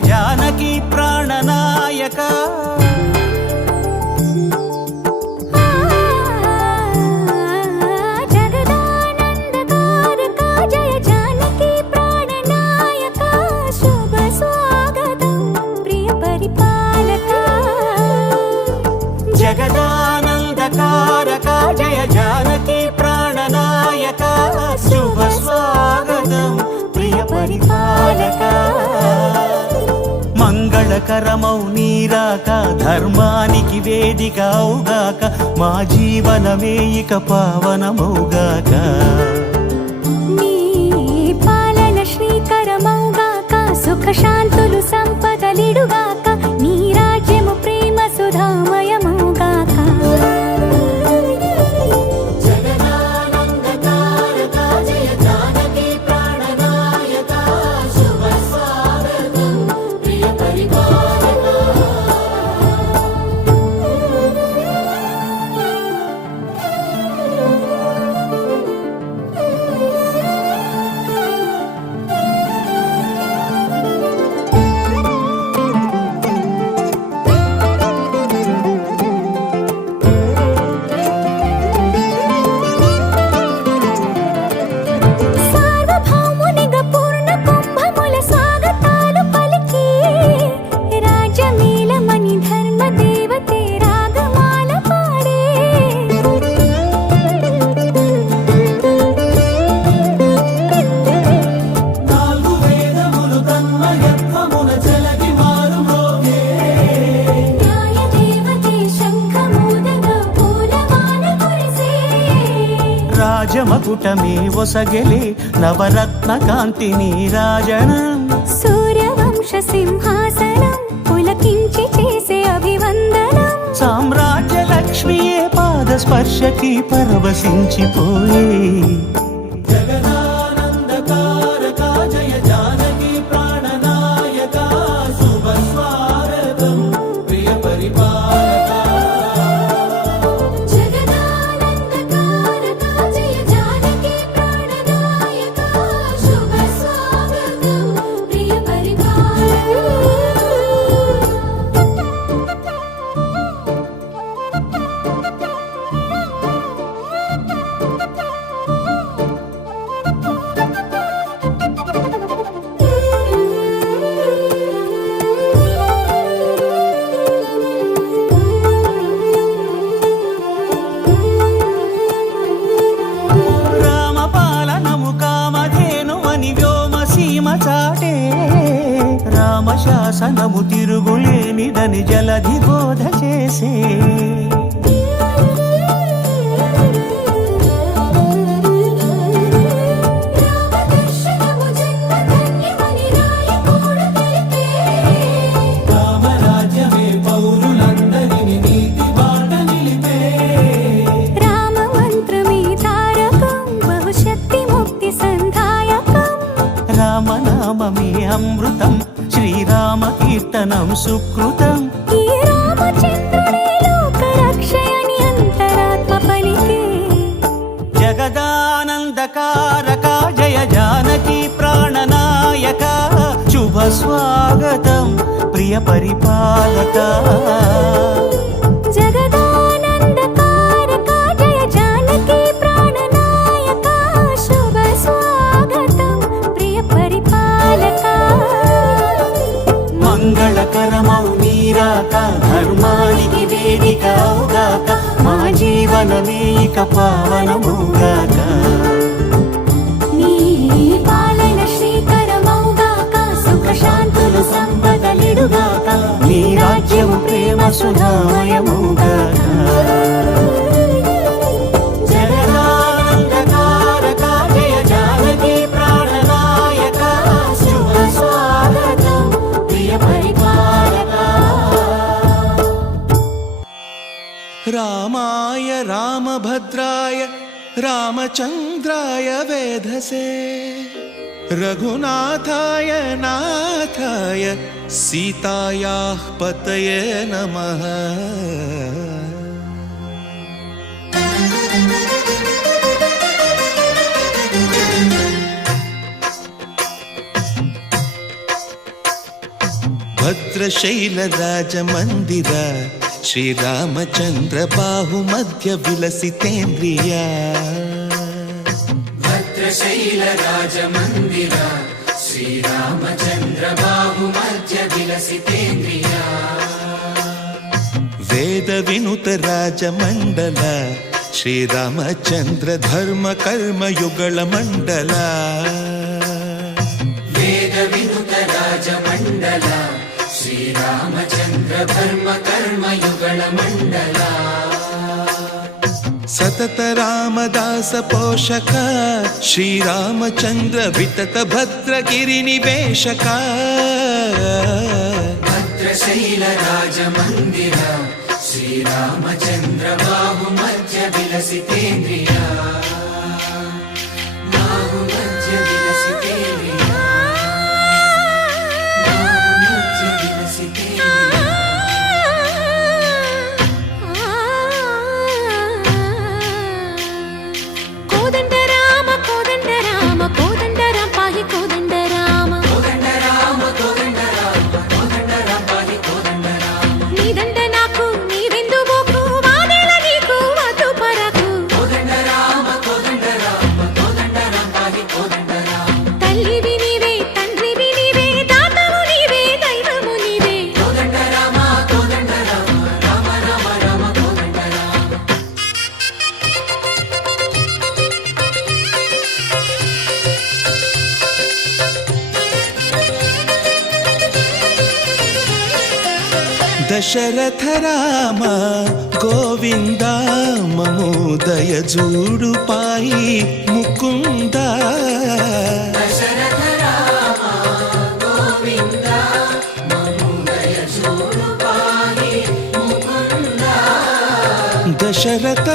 जानकी प्राणनायक जगदानन्दकारक जय जानकी प्राणनायक शुभ स्वागतं प्रिय परिपालक మంగళకరమౌ నీరాక ధర్మానికి వేదిక అవుగాక మా జీవనమే ఇక పావనమౌగాక నీ పాలన శ్రీకరమౌగాక సుఖ శాంతులు సంపదలిడుగాక నీ రాజ్యము ప్రేమ సుధామయమౌగాక రాజమకుటమే ఒసగెలే నవరత్న కాంతి నీరాజనం సూర్యవంశ సింహాసనం పులకించి చేసే అభివందనం సామ్రాజ్య లక్ష్మియే పాద స్పర్శకి పరవశించిపోయే జగదానందకారక జయ జానకి ప్రాణనాయక శుభ స్వాగతం ప్రియ పరిపాలక రామశాసనము తిరుగులేనిదని జలధి బోధ చేసే రామరాజ్యమే పౌరులందరినీ నీతి బాట నిలిపే రామ మంత్రమే తారకం బహుశక్తి ముక్తి సంధాయకం రామనామమే అమృతం శ్రీరామ కీర్తనం సుకృతం ఈ రామచంద్రుడే లోక రక్షయని అంతరాత్మ పలికే జగదానందకారక జయ జానకి ప్రాణనాయక శుభ స్వాగతం ప్రియ పరిపాలక జగదానందకారక జయ జానకి ప్రాణనాయక శుభ స్వాగతం ప్రియ పరిపాలక మంగళకరమౌ నీరాక ధర్మానికి వేదిక అవుగాక మా జీవనమే ఇక పావనమౌగాక నీ పాలన శ్రీకరమౌగాక సుఖ శాంతులు సంపదలిడుగాక నీ రాజ్యము ప్రేమ సుధామయమౌగాక జగదానందకారక జయ జానకి ప్రాణనాయక శుభ స్వాగతం ప్రియ పరిపాలక రామాయ రామభద్రాయ రామచంద్రాయ వేధసే रघुनाथाय नाथाय सीतायाः पतये नमः। ಭದ್ರಶೈಲ ರಾಜ ಮಂದಿರ ಶ್ರೀರಾಮಚಂದ್ರ ಬಾಹು ಮಧ್ಯ ವಿಲಸಿತೇಂದ್ರಿಯ ಭದ್ರಶೈಲ ರಾಜ ಮಂದಿರ ಶ್ರೀರಾಮಚಂದ್ರ ಬಾಹು ಮಧ್ಯ ವಿಲಸಿತೇಂದ್ರಿಯ ವೇದ ವಿನುತ ರಾಜ ಮಂಡಲ ಶ್ರೀರಾಮಚಂದ್ರ ಧರ್ಮ ಕರ್ಮ ಯುಗಳ ಮಂಡಲ ವೇದ ವಿನುತ ರಾಜ ಮಂಡಲ ಶ್ರೀರಾಮಚಂದ್ರ ಧರ್ಮ ಕರ್ಮ ಯುಗಳ ಮಂಡಲ ಸತತ ರಾಮದಾಸ ಪೋಷಕ ಶ್ರೀರಾಮಚಂದ್ರ ವಿತತ ಭದ್ರಗಿರಿ ನಿವೇಶಕ ಭದ್ರಶೈಲ ರಾಜ ಮಂದಿರ ಶ್ರೀರಾಮಚಂದ್ರ ಬಾಹು ಮಧ್ಯ ವಿಲಸಿತೇಂದ್ರಿಯ ಬಾಹು ಮಧ್ಯ ವಿಲಸಿತೇಂದ್ರಿಯ ಬಾಹು ಮಧ್ಯ ವಿಲಸಿತೇಂದ್ರಿಯ కోదండ రామ కోదండ రామ కోదండ రామ పాహి కోదండ రామ కోదండ రామ కోదండ రామ కోదండ రామ పాహి కోదండ రామ నీదండ నాకు నీవెందు బోకు వాదేల నీకు అటు పరకు కోదండ రామ కోదండ రామ కోదండ రామ పాహి కోదండ రామ తల్లివి నీవే తండ్రివి నీవే దాతవు నీవే దైవము నీవే కోదండ రామ కోదండ రామ రామ రామ రామ కోదండ రామ దశరథ రామ గోవింద మమోదయ జూడు పాయి ముకుంద దశరథ రామ గోవింద మముదయ చూడు పాహి ముకుంద దశరథ